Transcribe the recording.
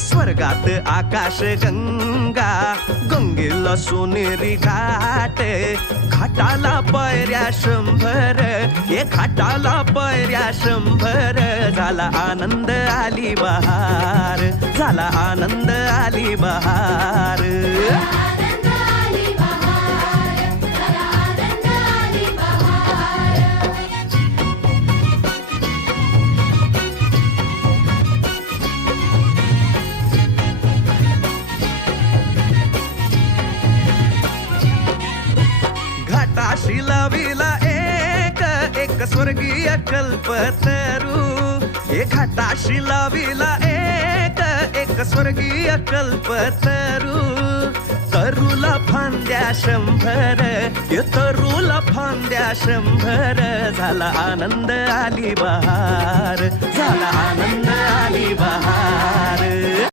स्वर्गात आकाश गंगा, गंगेला सोनेरी घाट, घाटाला पायऱ्या 100, हे घाटाला पायऱ्या 100. झाला आनंद आली बहार, झाला आनंद आली बहार. घाटाशी लाविला एक स्वर्गीय कल्पतरू, हे घाटाशी लाविला एक स्वर्गीय कल्पतरू. तरूला फांद्या 100, हे तरूला फांद्या 100. झाला आनंद आली बहार, झाला आनंद आली बहार.